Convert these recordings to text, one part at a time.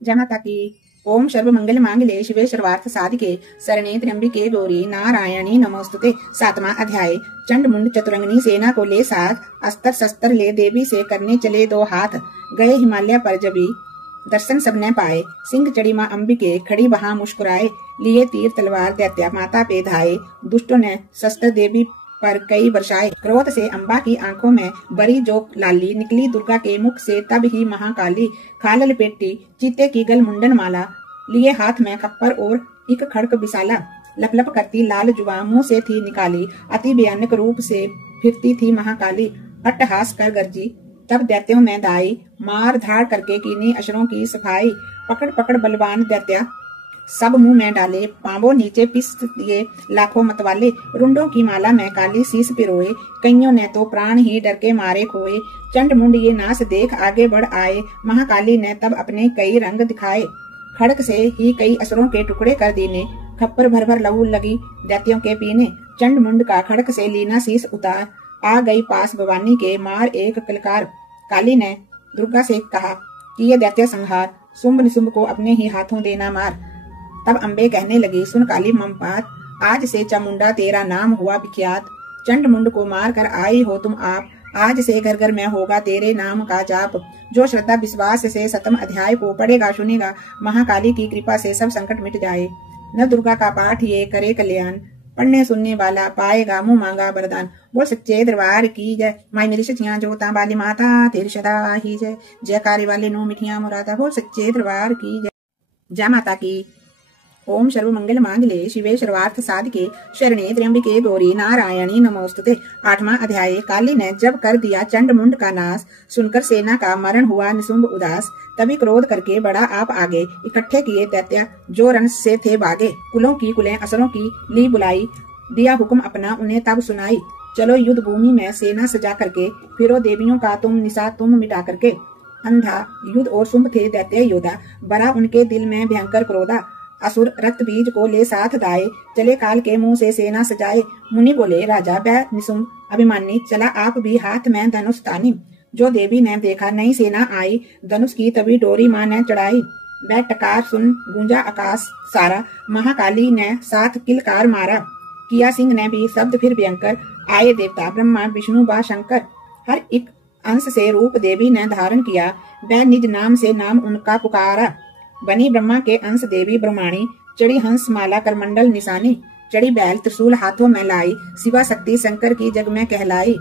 जय माता की। ओम सर्व मंगल मांगल्ये शिवे सर्वार्थ साधिके शरणे त्र्यंबिके गौरी नारायणी नमोस्तुते। 7वां अध्याय। चंड मुंड चतुरंगनी सेना को ले साथ, अस्त्र शस्त्र ले देवी से करने चले 2 हाथ। गए हिमालय पर जबी दर्शन सबने पाए, सिंह चढ़ी माँ अंबिके खड़ी वहां मुस्कुराए। लिए तीर तलवार दैत्या माता पे धाये, दुष्टों ने शस्त्र देवी पर कई बरसाए। क्रोध से अम्बा की आंखों में बड़ी जो लाली निकली दुर्गा के मुख से, तब ही महाकाली खाल लपेटी चीते की गल मुंडन माला। लिए हाथ में खप्पर और एक खड़क विशाला, लप लप करती लाल जुबान मुंह से थी निकाली। अति भयानक रूप से फिरती थी महाकाली, अट्टहास कर गरजी तब दैत्यों में दाई। मार धाड़ करके कीनी असुरों की सफाई, पकड़ पकड़ बलवान दैत्या सब मुंह में डाले। पांवों नीचे पिस दिए लाखों मतवाले, रुंडों की माला में काली शीस पिरोए। कईयों ने तो प्राण ही डर के मारे खोए। चंड मुंड ये नास देख आगे बढ़ आए, महाकाली ने तब अपने कई रंग दिखाए। खड़क से ही कई असुरों के टुकड़े कर दीने, खप्पर भर भर लहू लगी दैत्यों के पीने। चंड मुंड का खड़क से लीना शीस उतार, आ गई पास भवानी के मार एक कलकार। काली ने दुर्गा से कहा कि ये दैत्य संहार, शुंभ निशुंभ को अपने ही हाथों देना मार। तब अम्बे कहने लगी, सुन काली ममपात, आज से चामुंडा तेरा नाम हुआ विख्यात। चंड मुंड को मार कर आई हो तुम आप, आज से घर घर में होगा तेरे नाम का जाप। जो श्रद्धा विश्वास से 7वें अध्याय को पढ़ेगा सुनेगा, महाकाली की कृपा से सब संकट मिट जाए। न दुर्गा का पाठ ये करे कल्याण, पढ़ने सुनने वाला पाएगा मुंह मांगा वरदान। बोल सच्चे दरबार की जय, माई मेरी सचियां जोता वाली माता तेरी सदा ही जय। जयकारे वाले नो मिठियां मुरादा, बोल सच्चे दरबार की जय। जय माता की। ओम सर्व मंगल मांगल्ये शिवे सर्वार्थ साधिके शरणे त्र्यंबिके गौरी नारायणी नमोस्तुते। 8वां अध्याय। काली ने जब कर दिया चंड मुंड का नाश, सुनकर सेना का मरण हुआ निशुंभ उदास। तभी क्रोध करके बड़ा आप आगे, इकट्ठे किए दैत्य जो रण से थे भागे। कुलों की कुलें असुरों की ली बुलाई, दिया हुक्म अपना उन्हें तब सुनाई। चलो युद्ध भूमि में सेना सजा करके, फिरो देवियों का तुम निशा तुम मिटा करके। अंधा युद्ध और शुंभ थे दैत्य योद्धा, बड़ा उनके दिल में भयंकर क्रोधा। असुर रक्त बीज को ले साथ दाए, चले काल के मुंह से सेना सजाए। मुनि बोले राजा बै निशुंभ अभिमानी, चला आप भी हाथ में धनुष तानी। जो देवी ने देखा नई सेना आई, धनुष की तभी डोरी माँ ने चढ़ाई। बै टकार सुन गूंजा आकाश सारा, महाकाली ने साथ किलकार मारा। किया सिंह ने भी शब्द फिर भयंकर, आए देवता ब्रह्मा विष्णु व शंकर। हर एक अंश से रूप देवी ने धारण किया, बै निज नाम से नाम उनका पुकारा। बनी ब्रह्मा के अंश देवी ब्रह्माणी, चढ़ी हंस माला करमंडल निशानी। चढ़ी बैल त्रिशूल हाथों में लाई, शिवा शक्ति शंकर की जग में कहलाई।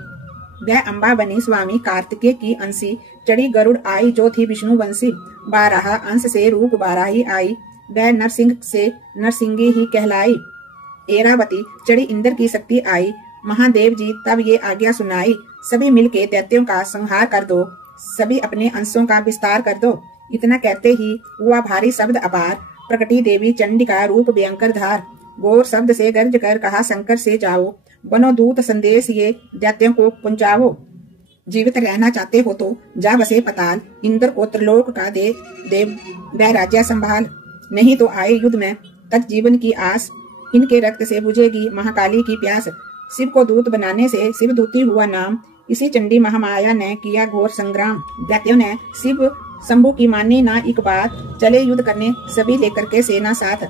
वह अम्बा बनी स्वामी कार्तिकेय की अंशी, चढ़ी गरुड़ आई जो थी विष्णु वंशी। 12 अंश से रूप 12 ही आई, वह नरसिंह से नरसिंगी ही कहलाई। एरावती चढ़ी इंद्र की शक्ति आई, महादेव जी तब ये आज्ञा सुनाई। सभी मिलके दैत्यों का संहार कर दो, सभी अपने अंशों का विस्तार कर दो। इतना कहते ही हुआ भारी शब्द अपार, प्रकटी देवी चंडिका रूप भयंकर धार। घोर शब्द से गर्ज कर कहा शंकर से जाओ, बनो दूत संदेश ये दैत्यों को पहुंचाओ। जीवित रहना चाहते हो तो जा बसे पताल, इंद्र को त्रिलोक का दे देव वह राज्य संभाल। नहीं तो आए युद्ध में तक जीवन की आस, इनके रक्त से बुझेगी महाकाली की प्यास। शिव को दूत बनाने से शिव दूती हुआ नाम, इसी चंडी महामाया ने किया घोर संग्राम। दैत्यों ने शिव शंभु की मानी ना एक बात, चले युद्ध करने सभी लेकर के सेना साथ।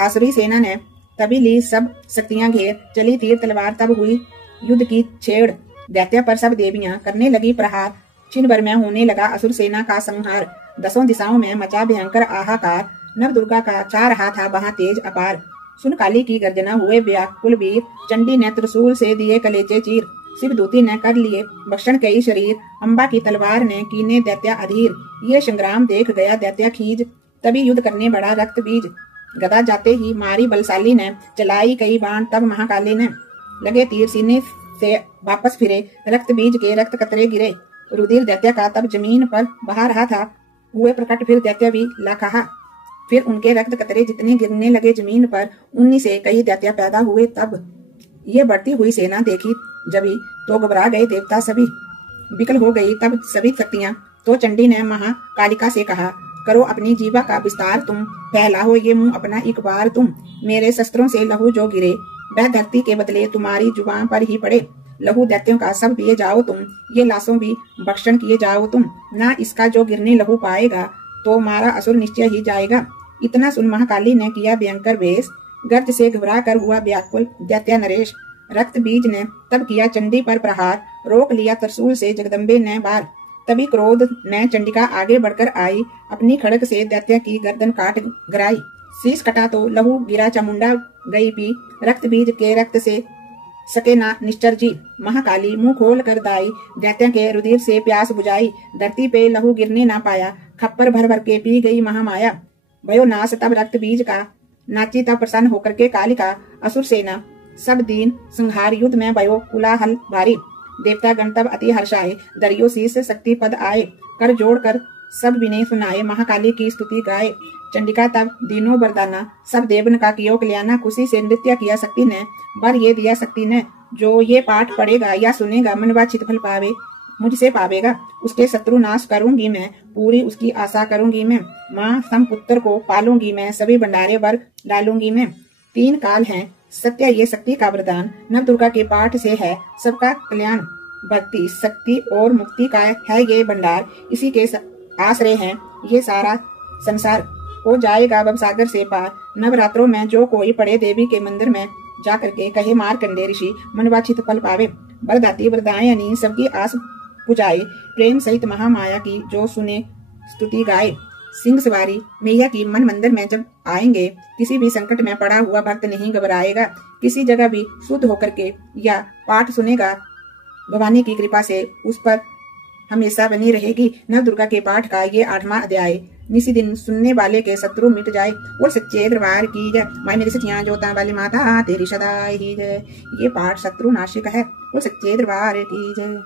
आसुरी सेना ने तभी ली सब शक्तियां घेर, चली तीर तलवार तब हुई युद्ध की छेड़। दैत्य पर सब देवियां करने लगी प्रहार, छिन भर में होने लगा असुर सेना का संहार। 10 दिशाओं में मचा भयंकर आहाकार, नव दुर्गा का 4 रहा था वहां तेज अपार। सुन काली की गर्जना हुए व्याकुल वीर, चंडी ने त्रिशूल से दिए कलेचे चीर। शिव दूती ने कर लिए भक्षण कई शरीर, अम्बा की तलवार ने कीने दैत्या अधीर। ये संग्राम देख गया दैत्या खीज, तभी युद्ध करने बड़ा रक्त बीज। गदा जाते ही मारी बलशाली ने, चलाई कई बाण तब महाकाली ने। लगे तीर सीने से वापस फिरे, रक्त बीज के रक्त कतरे गिरे। रुधिर दैत्या का तब जमीन पर बहा रहा था, हुए प्रकट फिर दैत्या भी लाखा। फिर उनके रक्त कतरे जितने गिरने लगे जमीन पर, उन्हीं से कई दैत्या पैदा हुए तब। ये बढ़ती हुई सेना देखी जभी तो घबरा गए देवता सभी, विकल हो गई तब सभी शक्तियां। तो चंडी ने महाकालिका से कहा, करो अपनी जीवा का विस्तार तुम, फैलाओ ये मुंह अपना एक बार तुम। मेरे शस्त्रों से लहू जो गिरे, वह धरती के बदले तुम्हारी जुबान पर ही पड़े। लहू दैत्यों का सब पिए जाओ तुम, ये लाशों भी भक्षण किए जाओ तुम। ना इसका जो गिरने लहू पाएगा, तो मारा असुर निश्चय ही जाएगा। इतना सुन महाकाली ने किया भयंकर वेश, गर्ज से घबरा कर हुआ व्याकुल दैत्य नरेश। रक्त बीज ने तब किया चंडी पर प्रहार, रोक लिया त्रिशूल से जगदम्बे ने बार। तभी क्रोध ने चंडिका आगे बढ़कर आई, अपनी खड़क से दैत्य की गर्दन काट गिराई। शीश कटा तो लहू गिरा, चामुंडा गई पी, रक्त बीज के रक्त से सके ना निश्चर जी। महाकाली मुंह खोल कर दाई, दैत्य के रुधिर से प्यास बुझाई। धरती पे लहू गिरने ना पाया, खप्पर भर भर के पी गई महामाया। भयो नाश तब रक्त बीज का, नाची तब प्रसन्न होकर के कालिका। असुर सेना सब दीन संहार, युद्ध में भयो कुलाहल भारी। देवता गण तब अति हर्षाए, दरियो शीस शक्ति पद आए। कर जोड़ कर सब विनय सुनाए, महाकाली की स्तुति गाए। चंडिका तब दीनों बरदाना, सब देवन का कियो कल्याणा। खुशी से नृत्य किया शक्ति ने, वर ये दिया शक्ति ने। जो ये पाठ पढ़ेगा या सुनेगा, मन वांछित फल पावे मुझसे पावेगा। उसके शत्रु नाश करूंगी मैं, पूरी उसकी आशा करूंगी मैं। माँ सम पुत्र को पालूंगी मैं, सभी भंडारे वर डालूंगी मैं। 3 काल हैं सत्य ये शक्ति का वरदान, नव दुर्गा के पाठ से है सबका कल्याण। भक्ति शक्ति और मुक्ति का है ये भंडार, इसी के आश्रय है ये सारा संसार। हो जाएगा भव सागर से पार, नवरात्रों में जो कोई पड़े देवी के मंदिर में जा करके कहे मार्कंडे ऋषि, मनवांछित फल पावे। वरदाती वरदायनी सबकी आस पुजाए, प्रेम सहित महामाया की जो सुने स्तुति गाए। सिंह सवारी मैया की मन मंदिर में जब आएंगे, किसी भी संकट में पड़ा हुआ भक्त नहीं घबराएगा। किसी जगह भी शुद्ध होकर के या पाठ सुनेगा, भवानी की कृपा से उस पर हमेशा बनी रहेगी। नव दुर्गा के पाठ का ये 8वां अध्याय। निसी दिन सुनने वाले के शत्रु मिट जाए, और सच्चे दरबार की जय। माय मेरी सचियां जोता वाली माता तेरी सदा ही जय। ये पाठ शत्रु नाशिक है, और सच्चे दरबार की जय।